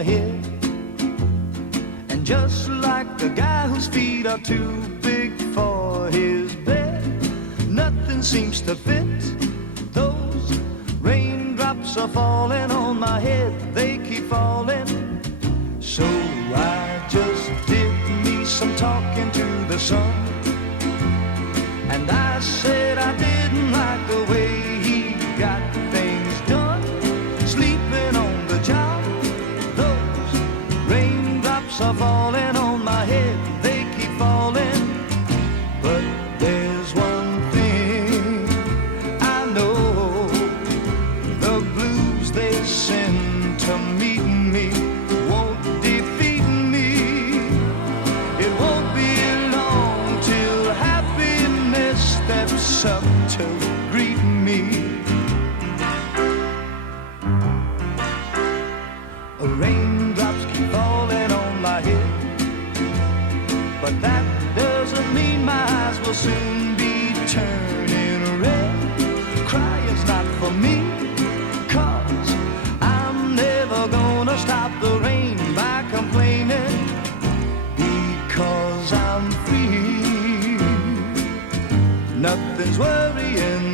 my head. And just like the guy whose feet are too big for his bed, nothing seems to fit. Those raindrops are falling on my head, they keep falling. So I just did me some talking to the sun, and I said I didn't like the way he got things done, sleeping on the job. Those raindrops are falling on my head, they keep falling. But there's one thing I know, the blues they send to meet me won't defeat me. It won't be long till happiness steps up to greet me. Raindrops keep falling on my head, but that doesn't mean my eyes will soon be turning red. Crying's not for me, 'cause I'm never gonna stop the rain by complaining, because I'm free. Nothing's worrying